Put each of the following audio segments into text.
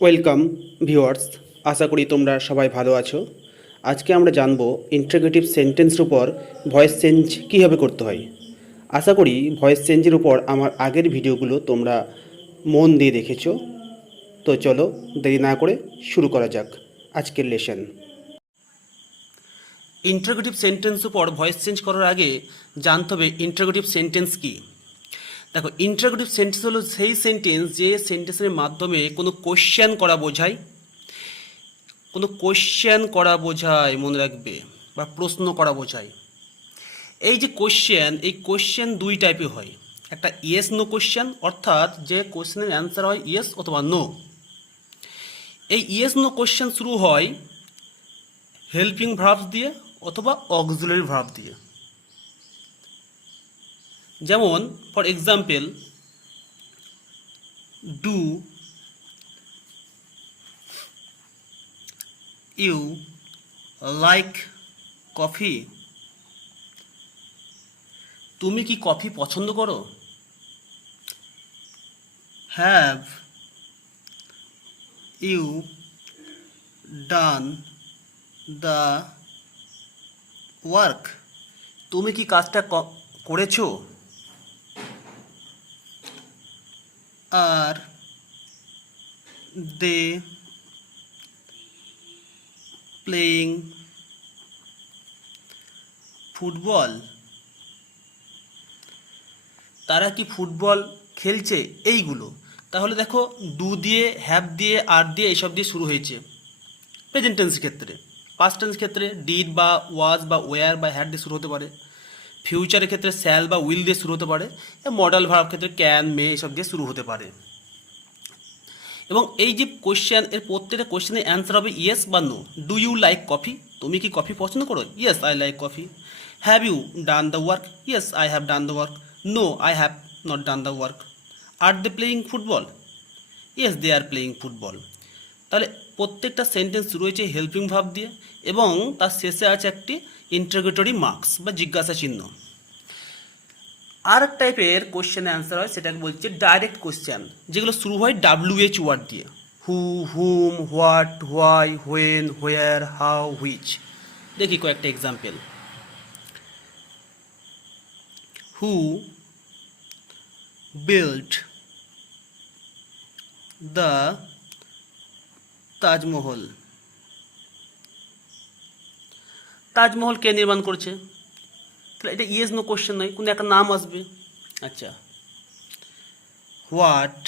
Welcome viewers, আশা করি তোমরা সবাই ভালো আছো। আজকে আমরা জানবো ইন্টারোগেটিভ সেন্টেন্সের উপর ভয়েস চেঞ্জ কীভাবে করতে হয়। আশা করি ভয়েস চেঞ্জের উপর আমার আগের ভিডিওগুলো তোমরা মন দিয়ে দেখেছো। তো চলো দেরি না করে শুরু করা যাক আজকের লেসন। ইন্টারোগেটিভ সেন্টেন্স উপর ভয়েস চেঞ্জ করার আগে জানতে হবে ইন্টারোগেটিভ সেন্টেন্স কী। দেখো, ইন্টারোগেটিভ সেন্টেন্স হলো সেই সেন্টেন্স যে সেন্টেন্সের মাধ্যমে কোনো কোশ্চেন করা বোঝায়, মনে রাখবে, বা প্রশ্ন করা বোঝায়। এই যে কোশ্চেন, এই কোশ্চেন দুই টাইপের হয়। একটা ইয়েস নো কোশ্চেন, অর্থাৎ যে কোশ্চেনের অ্যান্সার হয় ইয়েস অথবা নো। এই ইয়েস নো কোশ্চেন শুরু হয় হেল্পিং ভার্বস দিয়ে অথবা অক্সিলারি ভার্ব দিয়ে। যেমন for example, do you like coffee? তুমি কি কফি পছন্দ করো? Have you done the work? তুমি কি কাজটা করেছো? Are they playing football? তারা কি ফুটবল খেলছে? এইগুলো। তাহলে দেখো, ডু দিয়ে, হ্যাভ দিয়ে, আর দিয়ে, এইসব দিয়ে শুরু হয়েছে প্রেজেন্ট টেন্সের ক্ষেত্রে। পাস্ট টেন্স ক্ষেত্রে ডিড বা ওয়াজ বা ওয়্যার বা হ্যাড দিয়ে শুরু হতে পারে। ফিউচারের ক্ষেত্রে শ্যাল বা উইল দিয়ে শুরু হতে পারে। মডাল ভার্ব ক্ষেত্রে ক্যান, মে, এসব দিয়ে শুরু হতে পারে। এবং এই যে কোশ্চেন, এর প্রত্যেকটা কোশ্চেনের অ্যান্সার হবে ইয়েস বা no. Do you like coffee? তুমি কি কফি পছন্দ করো? Yes, I like coffee. Have you done the work? Yes, I have done the work. No, I have not done the work. Are they playing football? Yes, they are playing football. তাহলে প্রত্যেকটা sentence শুরু হয়েছে helping verb দিয়ে এবং তার শেষে আছে একটি ইন্টারোগেটরি মার্কস বা জিজ্ঞাসা চিহ্ন। আর এক টাইপের কোশ্চেনের অ্যান্সার হয়, সেটাকে বলছে ডাইরেক্ট কোশ্চেন, যেগুলো শুরু হয় WH ওয়ার্ড দিয়ে। Who, whom, what, why, when, where, how, which. দেখি কয়েকটা example. Who built the Taj Mahal? Taj Mahal কে নির্মাণ করছে? তাহলে এটা ইয়েস নো কোশ্চেন নয়, কোনো একটা নাম আসবে। আচ্ছা, হোয়াট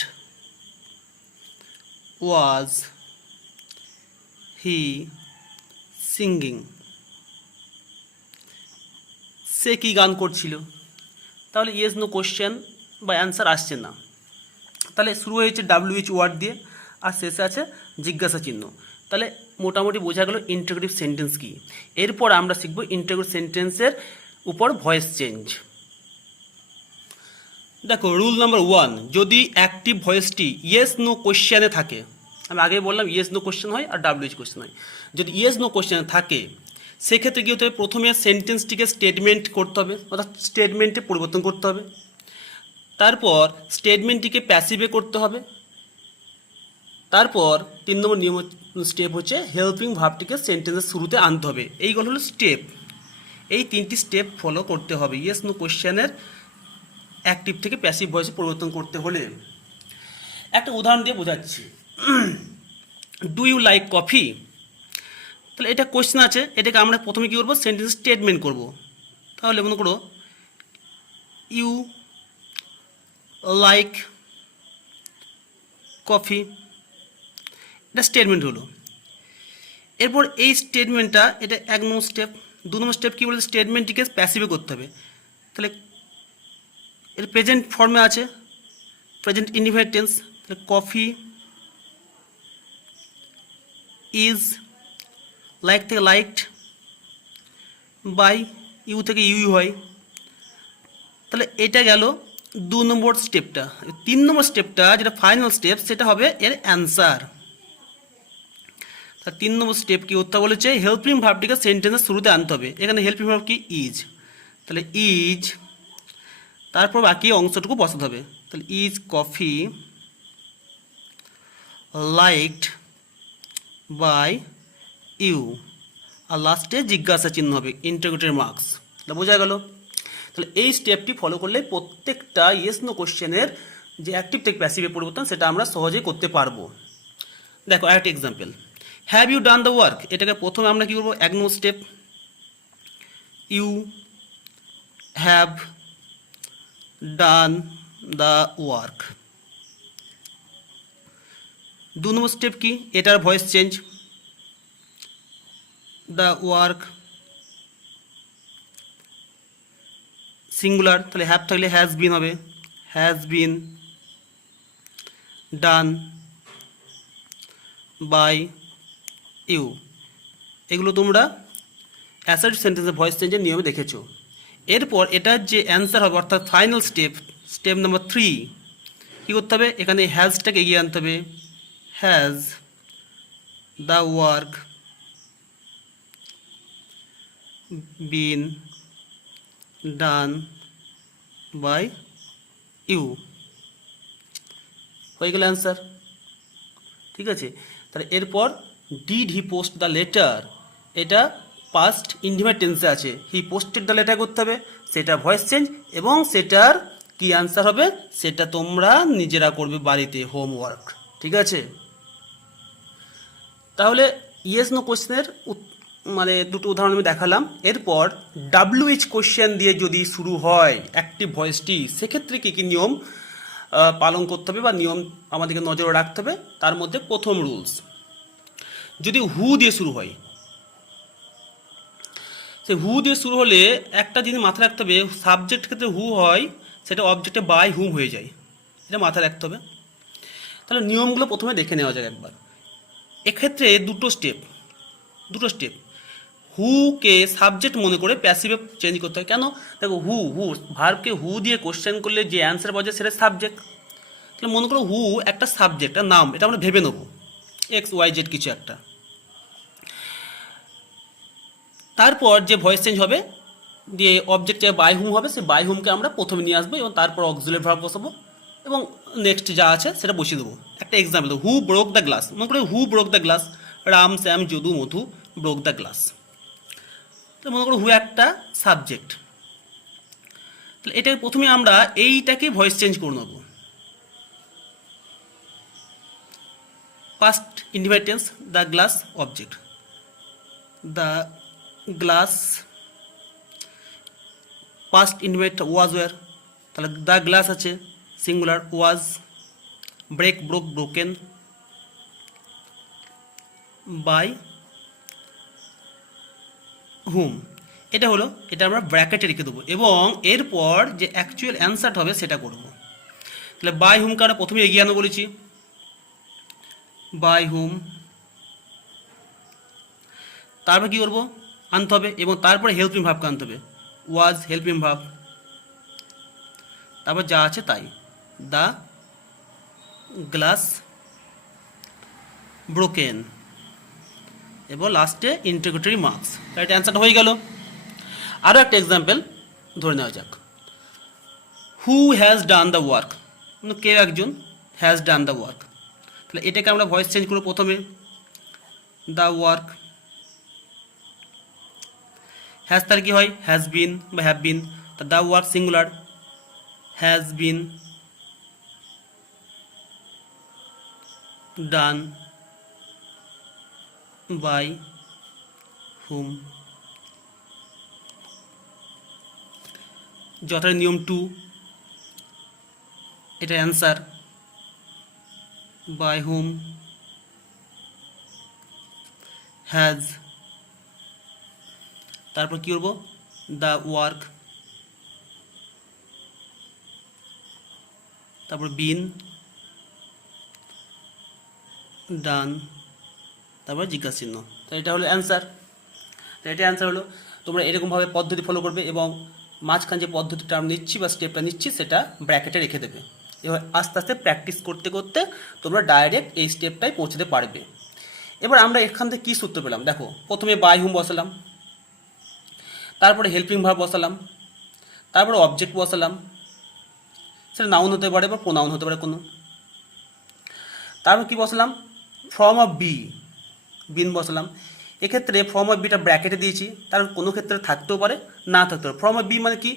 ওয়াজ হি সিঙ্গিং? সে কি গান করছিল? তাহলে ইয়েস নো কোশ্চেন বা অ্যান্সার আসছে না। তাহলে শুরু হয়েছে WH ওয়ার্ড দিয়ে আর শেষে আছে জিজ্ঞাসা চিহ্ন। তাহলে মোটামুটি বোঝা গেল ইন্টারোগেটিভ সেন্টেন্স কি। এরপর আমরা শিখব ইন্টারোগেটিভ সেন্টেন্সের উপর ভয়েস চেঞ্জ। দেখো, রুল নাম্বার 1, যদি অ্যাক্টিভ ভয়েসটি ইয়েস নো কোশ্চেনে থাকে, আমি আগে বললাম ইয়েস নো কোশ্চেন হয় আর WH কোশ্চেন হয়। যদি ইয়েস নো কোশ্চেনে থাকে, সেক্ষেত্রে কী হতে হবে? প্রথমে সেন্টেন্সটিকে স্টেটমেন্ট করতে হবে, অর্থাৎ স্টেটমেন্টে পরিবর্তন করতে হবে। তারপর স্টেটমেন্টটিকে প্যাসিভে করতে হবে। তারপর 3 নম্বর নিয়ম স্টেপ হচ্ছে হেল্পিং ভার্বটিকে সেন্টেন্সের শুরুতে আনতে হবে। এইগুলো হলো স্টেপ। এই 3টি স্টেপ ফলো করতে হবে ইয়েস নো কোশ্চেনের অ্যাক্টিভ থেকে প্যাসিভ ভয়েসে পরিবর্তন করতে হলে। একটা উদাহরণ দিয়ে বোঝাচ্ছি। Do you like coffee? তাহলে এটা কোশ্চেন আছে, এটাকে আমরা প্রথমে কী করবো? সেন্টেন্স স্টেটমেন্ট করব। তাহলে মনে করো, ইউ লাইক কফি, এটা স্টেটমেন্ট হলো। এরপর এই স্টেটমেন্টটা, এটা 1 নম্বর স্টেপ। 2 নম্বর স্টেপ কী বলে? স্টেটমেন্টটিকে প্যাসিভে করতে হবে। তাহলে এর প্রেজেন্ট ফর্মে আছে, প্রেজেন্ট ইনডিফিনিট টেন্স। তাহলে কফি ইজ, লাইক থেকে লাইকড, বাই, ইউ থেকে ইউ হয়। তাহলে এটা গেল 2 নম্বর স্টেপটা। 3 নম্বর স্টেপটা, যেটা ফাইনাল স্টেপ, সেটা হবে এর অ্যান্সার। তার 3 নম্বর স্টেপ কি করতে বলেছে? হেল্পিং ভার্বটিকে সেন্টেন্সের শুরুতে আনতে হবে। এখানে হেল্পিং ভার্ব কি? ইজ। তাহলে ইজ, তারপর বাকি অংশটুকু বসাতে হবে। তাহলে is coffee liked by you, আর লাস্টে জিজ্ঞাসা চিহ্ন হবে, ইন্টারোগেটরি মার্কস। তাহলে বোঝা গেল। তাহলে এই স্টেপটি ফলো করলে প্রত্যেকটা ইয়েস নো কোশ্চেনের যে অ্যাক্টিভ থেকে প্যাসিভে পরিবর্তন সেটা আমরা সহজেই করতে পারবো। দেখো একটা example, have you done the work, এটাকে প্রথমে আমরা কী করবো, 1 নম্বর step, you have done the work. 2 নম্বর স্টেপ কি, এটার voice change, the work singular, তাহলে হ্যাভ থাকলে হ্যাজ বিন হবে, has been done by you. এগুলো তোমরা অ্যাসার্টিভ সেন্টেন্সের ভয়েস চেঞ্জের নিয়মে দেখেছো। এরপর এটার যে অ্যান্সার হবে অর্থাৎ ফাইনাল স্টেপ, স্টেপ নাম্বার 3, কী করতে হবে, এখানে হ্যাজটাকে এগিয়ে আনতে হবে, has the work been done by you, হয়ে গেল অ্যান্সার। ঠিক আছে, তাহলে এরপর did he post the letter, এটা পাস্ট ইন্ডিফাইন্ড টেন্সে আছে, হি পোস্টেড দ্য লেটার করতে হবে, সেটা ভয়েস চেঞ্জ, এবং সেটার কি অ্যান্সার হবে সেটা তোমরা নিজেরা করবে বাড়িতে, হোমওয়ার্ক। ঠিক আছে, তাহলে ইয়েস নো কোশ্চেনের মানে দুটো উদাহরণ আমি দেখালাম। এরপর WH কোশ্চেন দিয়ে যদি শুরু হয় অ্যাক্টিভ ভয়েসটি, সেক্ষেত্রে কী কী নিয়ম পালন করতে হবে বা নিয়ম আমাদেরকে নজরে রাখতে হবে, তার মধ্যে প্রথম রুলস, যদি হু দিয়ে শুরু হয়, সে হু দিয়ে শুরু হলে একটা জিনিস মাথায় রাখতে হবে, সাবজেক্ট ক্ষেত্রে হু হয় সেটা অবজেক্টে বাই হুম হয়ে যায়, এটা মাথায় রাখতে হবে। তাহলে নিয়মগুলো প্রথমে দেখে নেওয়া যাক একবার। এক্ষেত্রে দুটো স্টেপ, হুকে সাবজেক্ট মনে করে প্যাসিভে চেঞ্জ করতে হয়। কেন, দেখো হু ভার্বকে হু দিয়ে কোশ্চেন করলে যে অ্যান্সার পাওয়া যায় সেটা সাবজেক্ট। তাহলে মনে করো হু একটা সাবজেক্ট, একটা নাম, এটা আমরা ভেবে নেব XYZ কিছু একটা। তারপর যে ভয়েস চেঞ্জ হবে, দিয়ে অবজেক্ট যে বাই হুম হবে, সেই বাই হুমকে আমরা প্রথমে নিয়ে আসবো এবং তারপর অক্সিলারি ভার্ব বসাবো এবং নেক্সট যা আছে সেটা বসিয়ে দেবো। একটা example, who broke the glass, মনে করো who broke the glass, Ram Shyam Jadu Madhu broke the glass. তো মনে করো হু একটা সাবজেক্ট, তাহলে এটাকে প্রথমে আমরা এইটাকে ভয়েস চেঞ্জ করে নেব, past indefinite tense, the glass object, the glass past indefinite was were, তাহলে দ্য গ্লাস আছে singular, was, break broke broken, by whom, এটা হলো, এটা আমরা ব্র্যাকেটে রেখে দেবো এবং এরপর যে অ্যাকচুয়াল অ্যান্সারটা হবে সেটা করব। তাহলে বাই হুম কারণে প্রথমে এগিয়ে আনো বলেছি, বাই হুম, তারপর কী করবো, আনতে হবে এবং তারপরে হেল্পিং ভাবকে আনতে হবে, ওয়াজ হেল্পিং ভাব, তারপর যা আছে তাই, দ্য গ্লাস ব্রোকেন, এবং লাস্টে ইন্টারোগেটরি মার্কস। তাই এটা অ্যান্সারটা হয়ে গেল। আরও একটা এক্সাম্পল ধরে নেওয়া যাক, who has done the work, কেউ একজন হ্যাজ ডান দ্য ওয়ার্ক, তাহলে এটাকে আমরা ভয়েস চেঞ্জ করবো প্রথমে, দ্য ওয়ার্ক, হ্যাজ তার কি হয়, হ্যাজ বিন বা হ্যাভ বিন, তা the work singular, has been done by whom. যথারীতি নিয়ম 2, এটা অ্যান্সার, বাই হুম, হ্যাজ, তারপর কী করবো, দ্য ওয়ার্ক, তারপর বিন ডান, তারপর জিজ্ঞাসা চিহ্ন। তো এটা হলো অ্যান্সার। তো এটা অ্যান্সার হলো। তোমরা এরকমভাবে পদ্ধতি ফলো করবে এবং মাঝখানে যে পদ্ধতিটা আমি নিচ্ছি বা স্টেপটা নিচ্ছি সেটা ব্র্যাকেটে রেখে দেবে। এবার আস্তে আস্তে প্র্যাকটিস করতে করতে তোমরা ডাইরেক্ট এই স্টেপটাই পৌঁছতে পারবে। এবার আমরা এখান থেকে কী সূত্র পেলাম, দেখো প্রথমে বাই হুম বসালাম, তারপরে হেল্পিং ভার্ব বসালাম, তারপরে অবজেক্ট বসালাম, সেটা নাউন হতে পারে বা প্রোনাউন হতে পারে কোনো। তারপর কি বসালাম, ফ্রম অফ বি, বিন বসালাম। এক্ষেত্রে ফ্রম অফ বিটা ব্র্যাকেটে দিয়েছি, তার কোনো ক্ষেত্রে থাকতেও পারে না থাকতে পারে। ফ্রম অফ বি মানে কি,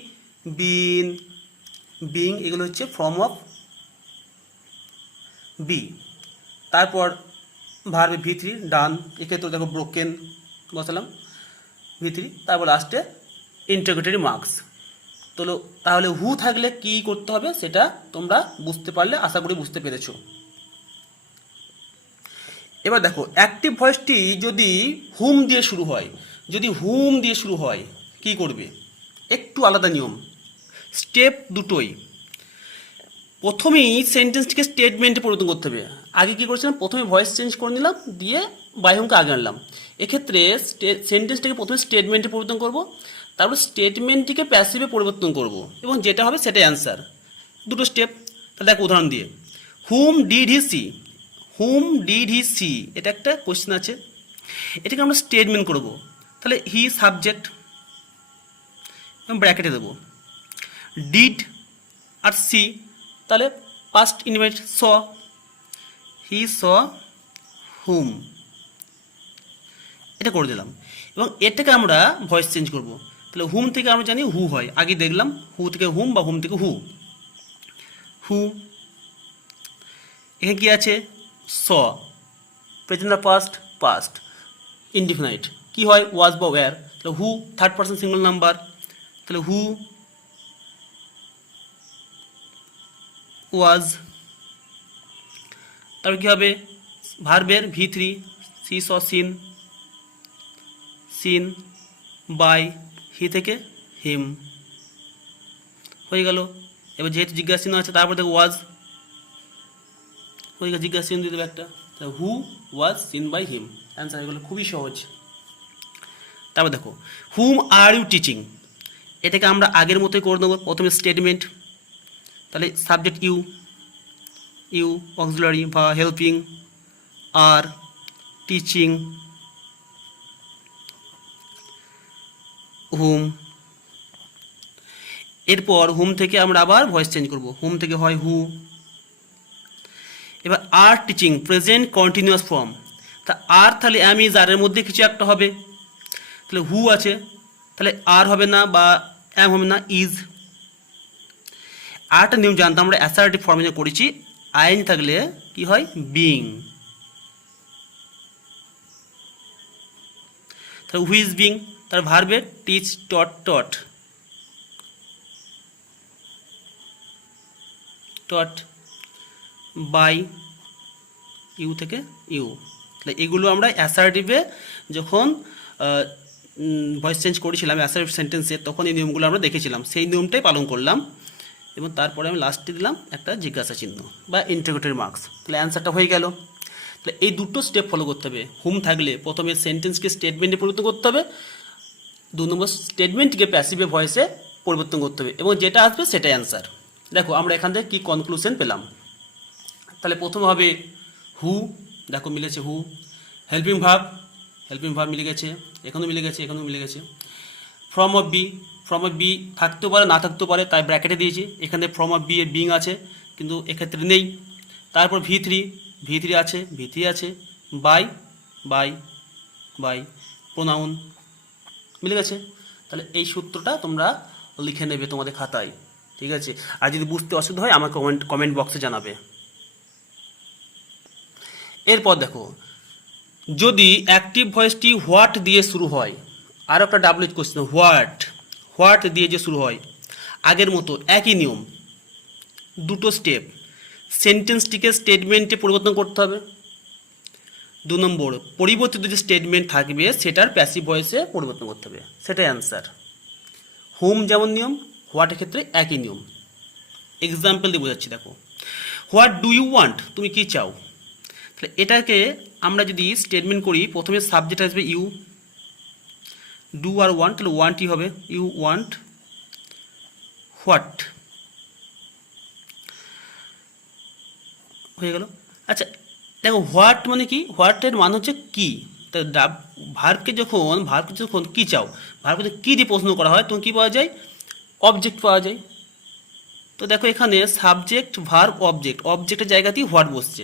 বিন, বিং, এগুলো হচ্ছে ফ্রম অফ বি। তারপর ভার্ব ভি থ্রি, ডান, এক্ষেত্রে দেখো ব্রোকেন বসালাম ভি থ্রি। তারপর লাস্টে ইন্টারোগেটরি মার্কস। তো তাহলে হু থাকলে কি করতে হবে সেটা তোমরা বুঝতে পারলে, আশা করি বুঝতে পেরেছো। এবার দেখো অ্যাক্টিভ ভয়েসটি যদি হুম দিয়ে শুরু হয়, যদি হুম দিয়ে শুরু হয় কি করবে, একটু আলাদা নিয়ম, স্টেপ দুটোই। প্রথমেই সেন্টেন্সটিকে স্টেটমেন্টে পরিবর্তন করতে হবে। আগে কী করেছিলাম, প্রথমে ভয়েস চেঞ্জ করে নিলাম, দিয়ে বাই হোমকে আগে আনলাম। এক্ষেত্রে সেন্টেন্সটাকে প্রথমে স্টেটমেন্টে পরিবর্তন করব, তারপর স্টেটমেন্টটিকে প্যাসিভে পরিবর্তন করব, এবং যেটা হবে সেটাই অ্যান্সার। দুটো স্টেপ। তাহলে দেখো উদাহরণ দিয়ে, whom did he she, whom did he she, এটা একটা কোশ্চেন আছে, এটাকে আমরা স্টেটমেন্ট করব। তাহলে হি সাবজেক্ট, ব্র্যাকেটে দেবো, ডিড আর সি, তাহলে পাস্ট ইনডিফিনিট স, হি স হুম, এটা করে দিলাম। এবং এটাকে আমরা ভয়েস চেঞ্জ করব। তাহলে হুম থেকে আমরা জানি হু হয়, আগে দেখলাম হু থেকে হুম বা হুম থেকে হু, হু। এখানে কি আছে, স, প্রেজেন্ট বা পাস্ট, পাস্ট ইনডিফিনাইট, কি হয় ওয়াজ বা ওয়্যার। তাহলে who third person single number, তাহলে হু ওয়াজ। তারপর কী হবে, ভার্বের V three, see saw seen, seen by, he থেকে হিম, হয়ে গেল। এবার যেহেতু জিজ্ঞাসা চিহ্ন আছে তারপর দেখো ওয়াজ, হয়ে গেল, জিজ্ঞাসা চিহ্ন দিয়ে দেবে একটা, who was seen by him, answer হয়ে গেলো, খুবই সহজ। তারপর দেখো হুম আর ইউ টিচিং, এটাকে আমরা আগের মতোই করে দেবো, প্রথমে স্টেটমেন্ট, তাহলে সাবজেক্ট ইউ, ইউ অক্সিলারি বা হেল্পিং, আর টিচিং হুম। এরপর হুম থেকে আমরা আবার ভয়েস চেঞ্জ করব, হুম থেকে হয় হু। এবার আর টিচিং প্রেজেন্ট কন্টিনিউয়াস ফর্ম, তা আর তাহলে অ্যাম ইজ আর এর মধ্যে কিছু একটা হবে, তাহলে হু আছে, তাহলে আর হবে না বা অ্যাম হবে না, ইজ। আরটা নিয়ম জানতাম আমরা অ্যাসার্টিভ ফর্মে করেছি, আইন থাকলে কি হয়, বিং। তাহলে হু ইজ বিং, তার ভার্বে teach taught taught, taught by, you থেকে ইউ। তাহলে এগুলো আমরা অ্যাসার্টিভে যখন ভয়েস চেঞ্জ করেছিলাম অ্যাসার্টিভ সেন্টেন্সে, তখন এই নিয়মগুলো আমরা দেখেছিলাম, সেই নিয়মটাই পালন করলাম। এবং তারপরে আমি লাস্টে দিলাম একটা জিজ্ঞাসা চিহ্ন বা ইন্টারোগেটরি মার্কস, তাহলে অ্যান্সারটা হয়ে গেল। তাহলে এই দুটো স্টেপ ফলো করতে হবে। হুম থাকলে প্রথমে সেন্টেন্সকে স্টেটমেন্টে পরিবর্তন করতে হবে, 2 নম্বর স্টেটমেন্টকে প্যাসিভে ভয়েসে পরিবর্তন করতে হবে, এবং যেটা আসবে সেটাই অ্যান্সার। দেখো আমরা এখান থেকে কী কনক্লুশন পেলাম। তাহলে প্রথমে হবে হু, দেখো মিলেছে হু। হেল্পিং ভার্ব মিলে গেছে, এখানেও মিলে গেছে, এখানেও মিলে গেছে। Form of be, form of be থাকতেও পারে না থাকতেও পারে, তাই ব্র্যাকেটে দিয়েছি। এখানে ফ্রম অফ বি এর বিং আছে, কিন্তু এক্ষেত্রে নেই। তারপর ভি থ্রি আছে, ভি থ্রি আছে। বাই বাই বাই প্রোনাউন, মিলে গেছে। তাহলে এই সূত্রটা তোমরা লিখে নেবে তোমাদের খাতায়, ঠিক আছে। আর যদি বুঝতে অসুবিধা হয় আমাকে কমেন্ট বক্সে জানাবে। এরপর দেখো, যদি অ্যাক্টিভ ভয়েসটি হোয়াট দিয়ে শুরু হয়, আর একটা ডাব্লিউ কোশ্চেন, হোয়াট দিয়ে যে শুরু হয়, আগের মতো একই নিয়ম, দুটো স্টেপ, সেন্টেন্সটিকে স্টেটমেন্টে পরিবর্তন করতে হবে। 2 নম্বর, পরিবর্তিত যে স্টেটমেন্ট থাকবে সেটার প্যাসিভ ভয়েসে পরিবর্তন করতে হবে, সেটাই অ্যান্সার। হোম যেমন নিয়ম, হোয়াটের ক্ষেত্রে একই নিয়ম। এক্সাম্পল দিয়ে বোঝাচ্ছি, দেখো হোয়াট ডু ইউ ওয়ান্ট, তুমি কি চাও। তাহলে এটাকে আমরা যদি স্টেটমেন্ট করি, প্রথমে সাবজেক্ট আসবে ইউ, ডু আর ওয়ান্ট, তাহলে ওয়ান্টই হবে, ইউ ওয়ান্ট হোয়াট, হয়ে গেল। আচ্ছা দেখো হোয়াট মানে কি, হোয়াটের মান হচ্ছে কি। তা ভার্বকে যখন কি চাও, ভার্বকে কি দিয়ে প্রশ্ন করা হয় তখন কি পাওয়া যায়, অবজেক্ট পাওয়া যায়। তো দেখো এখানে সাবজেক্ট ভার্ব অবজেক্টের জায়গাতেই হোয়াট বসছে,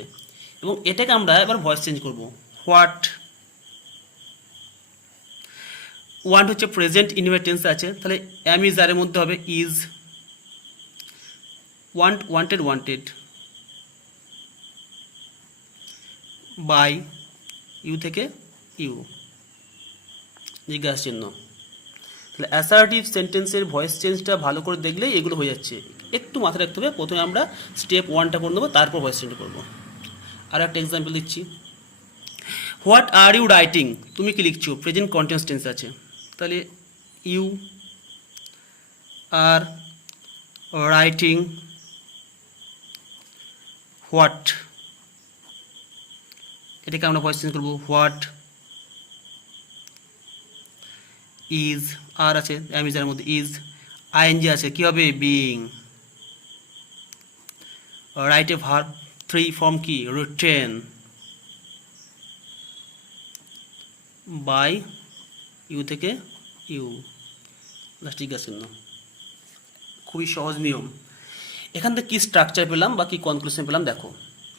এবং এটাকে আমরা এবার ভয়েস চেঞ্জ করব। হোয়াট, ওয়ান্ট হচ্ছে প্রেজেন্ট ইনডিফিনিট টেন্স আছে, তাহলে অ্যাম ইজ আর এর মধ্যে হবে is. Want, wanted, wanted. By, you থেকে ইউ, জিজ্ঞাসা চিহ্ন। তাহলে অ্যাসার্টিভ সেন্টেন্সের ভয়েস চেঞ্জটা ভালো করে দেখলেই এগুলো হয়ে যাচ্ছে। একটু মাথায় রাখতে হবে, প্রথমে আমরা স্টেপ 1টা করে নেবো, তারপর ভয়েস চেঞ্জ করবো। আর একটা এক্সাম্পল দিচ্ছি। হোয়াট আর ইউ রাইটিং, তুমি কি লিখছো, প্রেজেন্ট কন্টিনিউয়াস টেন্স আছে, তাহলে ইউ আর রাইটিং হোয়াট, এটাকে আমরা ভয়েস চেঞ্জ করবো হোয়াট ইজ, আর আছে অ্যাম ইজ এর মধ্যে ইজ, আইএনজি আছে, কি হবে being. Write a verb 3 form কি রিটেন। বাই, ইউ থেকে ইউ, লাস্ট জিজ্ঞাসা চিহ্ন। খুবই সহজ নিয়ম। এখান থেকে কী স্ট্রাকচার পেলাম বা কী কনক্লুশন পেলাম দেখো।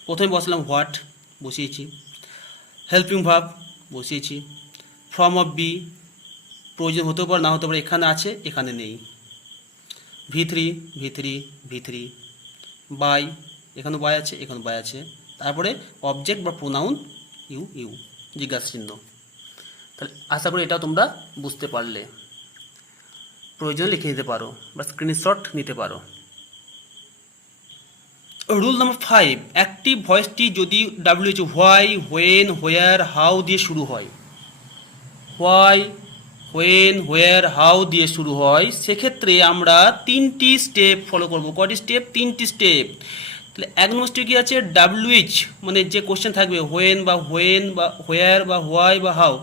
প্রথমে বসলাম হোয়াট, বসিয়েছি। হেল্পিং ভার্ব বসিয়েছি। ফর্ম অফ বি, প্রয়োজন হতেও পারে না হতে পারে, এখানে আছে এখানে নেই। V3, V3, V3। বাই, এখানে বাই আছে এখানে বাই আছে। তারপরে অবজেক্ট বা প্রোনাউন ইউ ইউ, জিজ্ঞাসা চিহ্ন। তাহলে আশা করি এটাও তোমরা বুঝতে পারলে। প্রয়োজন লিখে নিতে পারো বা স্ক্রিনশট নিতে পারো। রুল নাম্বার 5, অ্যাক্টিভ ভয়েসটি যদি WH, why, when, where, how দিয়ে শুরু হয়, হোয়াই, হোয়েন, হোয়ার, হাউ দিয়ে শুরু হয়, সেক্ষেত্রে আমরা 3টি স্টেপ ফলো করব। কয়টি স্টেপ? 3টি স্টেপ। তাহলে 1 নম্বর স্টেপ কী আছে? WH মানে যে কোশ্চেন থাকবে হোয়েন বা হোয়েন বা হোয়ার বা হোয়াই বা হাউ,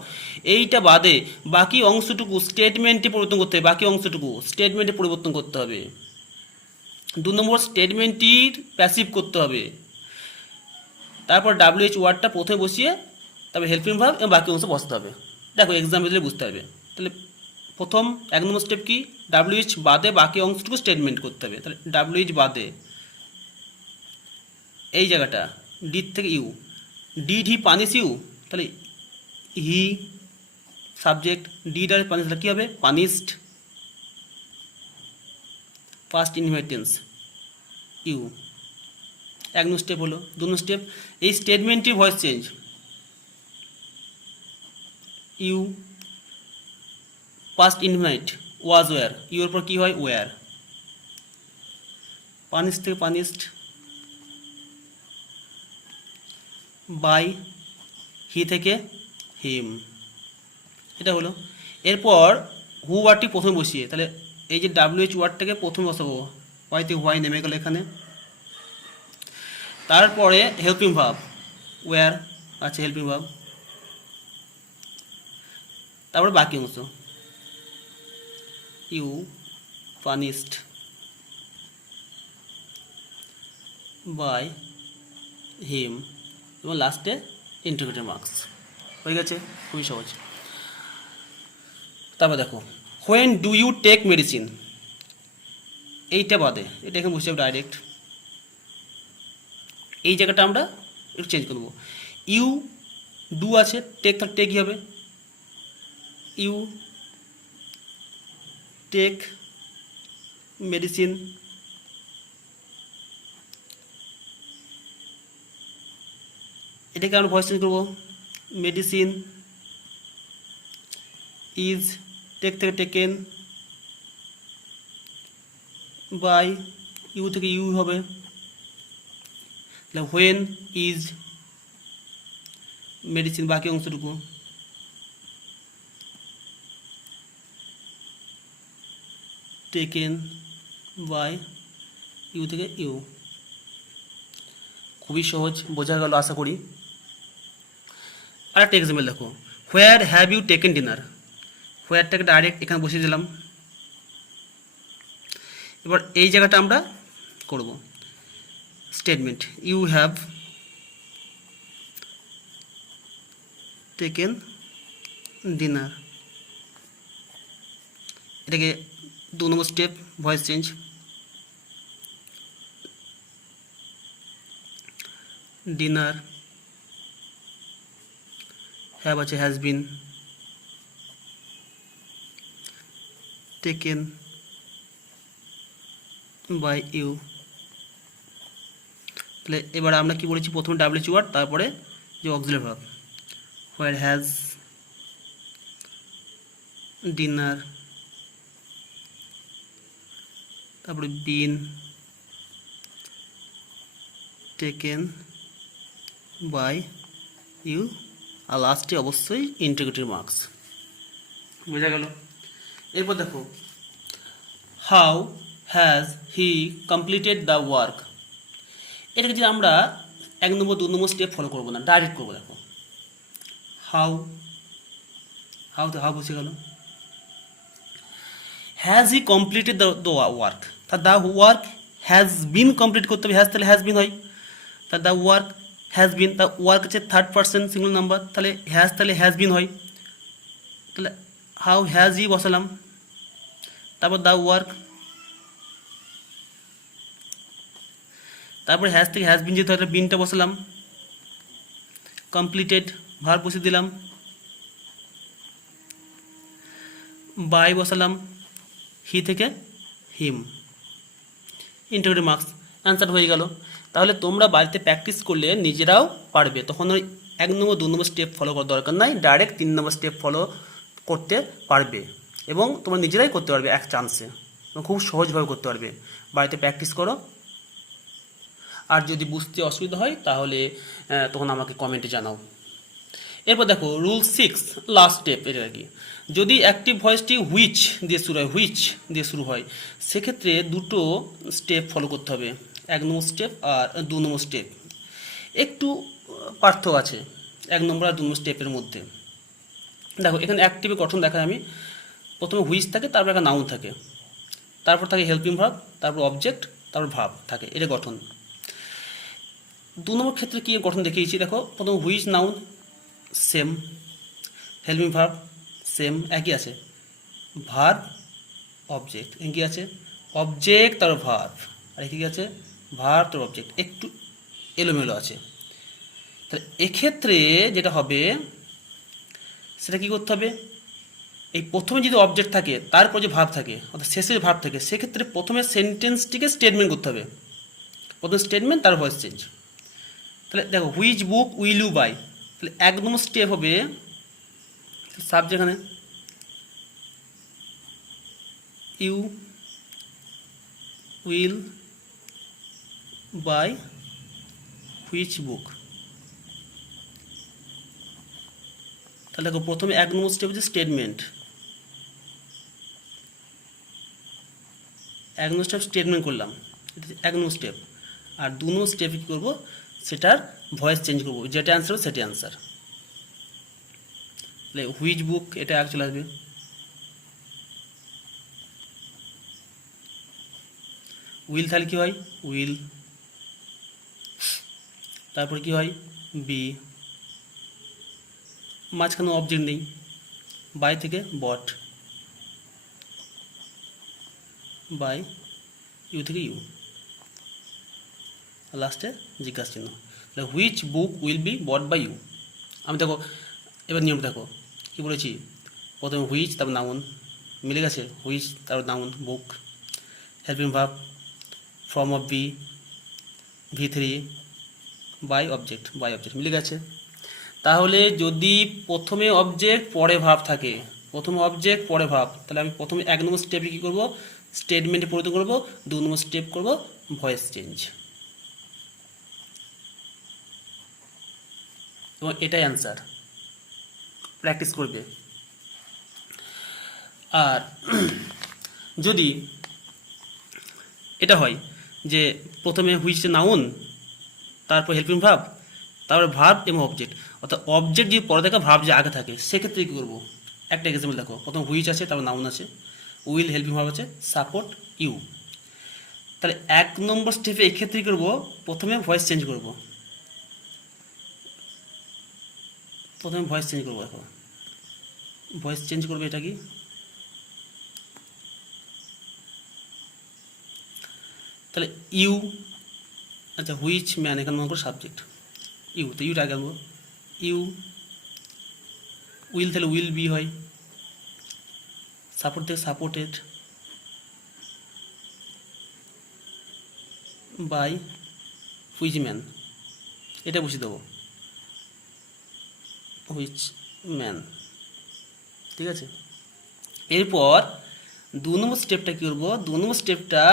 এইটা বাদে বাকি অংশটুকু স্টেটমেন্টে পরিবর্তন করতে হবে। বাকি অংশটুকু স্টেটমেন্টে পরিবর্তন করতে হবে। 2 নম্বর স্টেটমেন্টটির প্যাসিভ করতে হবে। তারপর WH ওয়ার্ডটা প্রথমে বসিয়ে তারপর হেল্পিং ভার্ব এবং বাকি অংশ বসাতে হবে। দেখো এক্সাম্পল দিলে বুঝতে হবে। তাহলে প্রথম 1 নম্বর স্টেপ কি? WH বাদে বাকি অংশটুকু স্টেটমেন্ট করতে হবে। তাহলে WH বাদে এই জায়গাটা ডি থেকে you, did he punish you, তাহলে হি সাবজেক্ট, ডিড আর পানিশ, কী হবে? Punished. First indefinite tense you. 1 number step হলো। 2 নম্বর স্টেপ, এই স্টেটমেন্টটি voice change. You past indefinite was were, ইউর পর কি হয়? ওয়্যার। পানিশ থেকে পানিশড, বাই, হি থেকে হিম, এটা হলো। এরপর হু ওয়ার্ডটি প্রথমে বসিয়ে, তাহলে এই যে WH ওয়ার্ডটাকে প্রথমে বসাবো, হোয়াই থেকে হোয়াই নেমে গেল এখানে। তারপরে হেল্পিং ভার্ব, ওয়্যার আছে হেল্পিং ভার্ব। তারপরে বাকি অংশ, ইউ পানিশড বাই হিম, এবং লাস্টে ইন্টারোগেটর মার্কস। হয়ে গেছে, খুবই সহজ। তারপর দেখো when do you take medicine, এইটা বাদে এটা এখানে বসে যাবে ডাইরেক্ট। এই জায়গাটা আমরা একটু চেঞ্জ করবো। ইউ ডু আছে, টেক, তার টেক কী হবে? ইউ টেক মেডিসিন, এটাকে আমরা ভয়েস চেঞ্জ করবো। মেডিসিন ইজ, টেক থেকে টেকেন, বাই, ইউ থেকে ইউ হবে। তাহলে হোয়েন ইজ মেডিসিন, বাকি অংশটুকু টেকেন বাই, ইউ থেকে ইউ। খুবই সহজ, বোঝা গেল আশা করি। আর একটা এক্সাম্পল দেখো, where have you taken dinner, হোয়ারটাকে ডাইরেক্ট এখানে বসিয়ে দিলাম। এবার এই জায়গাটা আমরা করব statement, you have taken dinner, এটাকে 2 নম্বর step voice change. Dinner have আছে has been, taken by you. তাহলে এবার আমরা কি বলেছি, প্রথমে ডাব্লিউএইচ ওয়ার্ড, তারপরে যে auxiliary verb, where has dinner, তারপরে বিন টেকেন বাই ইউ, আর লাস্টে অবশ্যই ইন্টিগ্রেটিভ মার্কস। বোঝা গেল? এরপর দেখো, how has he completed the work. এটাকে যদি আমরা 1 নম্বর 2 নম্বর স্টেপ ফলো করবো না, ডাইরেক্ট করবো। দেখো হাউ, হাউ বসে গেল, has he completed the work, তা the work has been complete করতে হবে, হ্যাজ তাহলে হ্যাজ বিন হয়, তা দ্য ওয়ার্ক হ্যাজ বিন, তা ওয়ার্ক হচ্ছে থার্ড পার্সন সিঙ্গল নাম্বার, তাহলে হ্যাজ তাহলে হ্যাজ বিন হয়, তাহলে হাউ হ্যাজ হি বসালাম, তারপর দ্য ওয়ার্ক, তারপরে হ্যাজ থেকে হ্যাজ বিন যেতে হয়, বিনটা বসালাম, কমপ্লিটেড ভার্ব বসে দিলাম, বাই বসালাম, হি থেকে হিম, ইন্টারভিউ মার্কস, অ্যান্সার হয়ে গেল। তাহলে তোমরা বাড়িতে প্র্যাকটিস করলে নিজেরাও পারবে, তখন ওই 1 নম্বর 2 নম্বর স্টেপ ফলো করার দরকার নাই, ডাইরেক্ট 3 নম্বর স্টেপ ফলো করতে পারবে এবং তোমরা নিজেরাই করতে পারবে এক চান্সে, খুব সহজভাবে করতে পারবে। বাড়িতে প্র্যাকটিস করো, আর যদি বুঝতে অসুবিধা হয় তাহলে তখন আমাকে কমেন্টে জানাও। এরপর দেখো রুল 6, লাস্ট স্টেপ। এটা কি, যদি অ্যাক্টিভ ভয়েসটি হুইচ দিয়ে শুরু হয়, হুইচ দিয়ে শুরু হয়, সেক্ষেত্রে দুটো স্টেপ ফলো করতে হবে, 1 নম্বর স্টেপ আর 2 নম্বর স্টেপ। একটু পার্থক্য আছে 1 নম্বর আর 2 নম্বর স্টেপের মধ্যে। দেখো এখানে অ্যাক্টিভের গঠন দেখায় আমি, প্রথমে হুইচ থাকে, তারপর একটা নাউন থাকে, তারপর থাকে হেল্পিং ভার্ব, তারপর অবজেক্ট, তারপর ভার্ব থাকে, এটা গঠন। 2 নম্বর ক্ষেত্রে কী গঠন দেখিয়েছি, দেখো প্রথম which noun same, helping verb same, একই আছে, ভার্ব অবজেক্ট একই আছে, অবজেক্ট তার ভার্ব, আর একই আছে ভার্ব তার অবজেক্ট, একটু এলোমেলো আছে। তাহলে এক্ষেত্রে যেটা হবে সেটা কী করতে হবে, এই প্রথমে যদি অবজেক্ট থাকে তারপর যে ভার্ব থাকে অর্থাৎ শেষে ভার্ব থাকে, সেক্ষেত্রে প্রথমে সেন্টেন্সটিকে স্টেটমেন্ট করতে হবে, প্রথমে স্টেটমেন্ট তার ভয়েস চেঞ্জ। তাহলে দেখো which book will you buy, তাহলে 1 নম্বর স্টেপ হবে সাবজেক্ট, এখানে you will buy which book. তাহলে দেখো প্রথমে 1 নম্বর স্টেপ হচ্ছে স্টেটমেন্ট, 1 নম্বর স্টেপ স্টেটমেন্ট করলাম, এটা 1 নম্বর স্টেপ। আর 2 নম্বর স্টেপে কী করবো, সেটার ভয়েস চেঞ্জ করবো, যেটা অ্যান্সার হবে সেটা অ্যান্সার। তাহলে হুইচ বুক এটা আগে চলে আসবে, উইল তাহলে কী হয় উইল, তারপরে কী হয় বি, মাঝখানে অবজেক্ট নেই, বাই থেকে বট, বাই ইউ থেকে ইউ, লাস্টে জিজ্ঞাসা চিহ্ন। তাহলে which book will be but by you. আমি দেখো এবার নিয়ম দেখো কী বলেছি, প্রথমে হুইচ তারপর নাউন, মিলে গেছে, হুইচ তারপর noun book, helping verb form of be, V3 by object, মিলে গেছে। তাহলে যদি প্রথমে অবজেক্ট পরে ভার্ব থাকে, প্রথমে অবজেক্ট পরে ভার্ব, তাহলে আমি প্রথমে 1 নম্বর স্টেপে কী করবো, স্টেটমেন্টে পরিণত করবো, 2 নম্বর স্টেপ করবো ভয়েস চেঞ্জ, এবং এটাই অ্যান্সার, প্র্যাকটিস করবে। আর যদি এটা হয় যে প্রথমে হুইচ নাউন, তারপর হেল্পিং ভার্ব, তারপর ভার্ব এবং অবজেক্ট, অর্থাৎ অবজেক্ট যদি পরে থাকে ভার্ব যে আগে থাকে, সেক্ষেত্রে কী করবো, একটা এক্সাম্পল দেখো, প্রথম হুইচ আছে, তারপর নাউন আছে, উইল হেল্পিং ভার্ব আছে, সাপোর্ট ইউ। তাহলে 1 নম্বর স্টেপে এক্ষেত্রে কী করবো, প্রথমে ভয়েস চেঞ্জ করবো, দেখো ভয়েস চেঞ্জ করবে, এটা কি তাহলে ইউ, আচ্ছা হুইচ ম্যান, এখানে মনে করো সাবজেক্ট ইউ, তো ইউটা আগে আনবো, ইউ উইল তাহলে উইল বি হয়, সাপোর্ট থেকে সাপোর্টেড বাই হুইচ ম্যান, এটা বুঝিয়ে দেবো, হুইচ ম্যান। ঠিক আছে, এরপর 2 নম্বর স্টেপটা কী করবো, 2 নম্বর স্টেপটা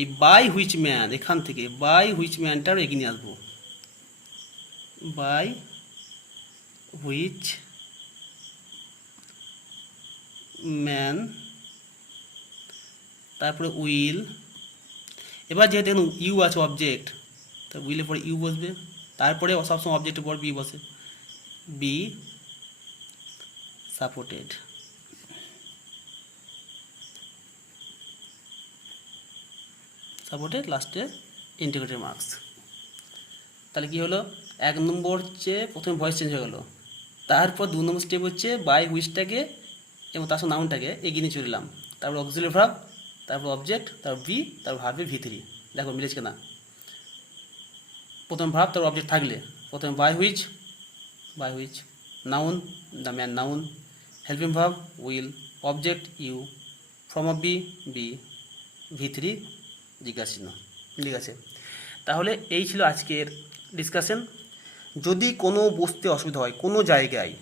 এই বাই হুইচ ম্যান, এখান থেকে বাই হুইচ ম্যানটার এগিয়ে নিয়ে আসবো, বাই হুইচ ম্যান, তারপরে উইল। এবার যেহেতু দেখুন ইউ আছে অবজেক্ট, তা উইলের পরে ইউ বসবে, তারপরে সবসময় অবজেক্টের পর বি বসে, বি সাপোর্টেড। সাপোর্টেড লাস্টে ইন্টিগ্রেটেড মার্কস। তাহলে কি হলো, 1 নম্বর হচ্ছে প্রথমে ভয়েস চেঞ্জ হয়ে গেলো, তারপর 2 নম্বর স্টেপ হচ্ছে বাই হুইচটাকে এবং তার সঙ্গে নাউনটাকে এগিয়ে নিয়ে চলে এলাম, তারপর অক্সিলারি ভার্ব, তারপর অবজেক্ট, তারপর বি, তারপর ভার্বে V3। দেখো মিলেছে না, প্রথম ভার্ব তারপর অবজেক্ট থাকলে প্রথমে by which noun the man noun, helping verb will, object you, form of be, V3 জিজ্ঞাসা চিহ্ন। ঠিক আছে, তাহলে এই ছিল আজকের ডিসকাশন। যদি কোনো বুঝতে অসুবিধা হয়, কোনো জায়গায়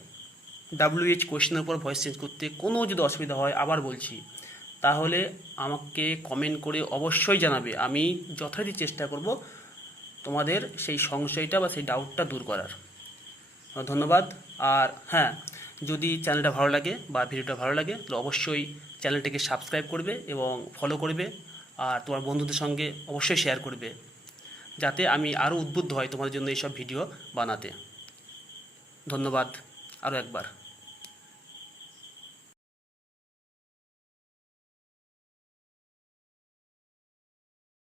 WH কোয়েশ্চেনের উপর ভয়েস চেঞ্জ করতে কোনো যদি অসুবিধা হয়, আবার বলছি, তাহলে আমাকে কমেন্ট করে অবশ্যই জানাবে, আমি যথারীতি চেষ্টা করব তোমাদের সেই সংশয়টা বা সেই ডাউটটা দূর করার। ধন্যবাদ। আর হ্যাঁ, যদি চ্যানেলটা ভালো লাগে বা ভিডিওটা ভালো লাগে তাহলে অবশ্যই চ্যানেলটিকে সাবস্ক্রাইব করবে এবং ফলো করবে, আর তোমার বন্ধুদের সঙ্গে অবশ্যই শেয়ার করবে, যাতে আমি আরও উদ্বুদ্ধ হই তোমাদের জন্য এইসব ভিডিও বানাতে। ধন্যবাদ আরও একবার।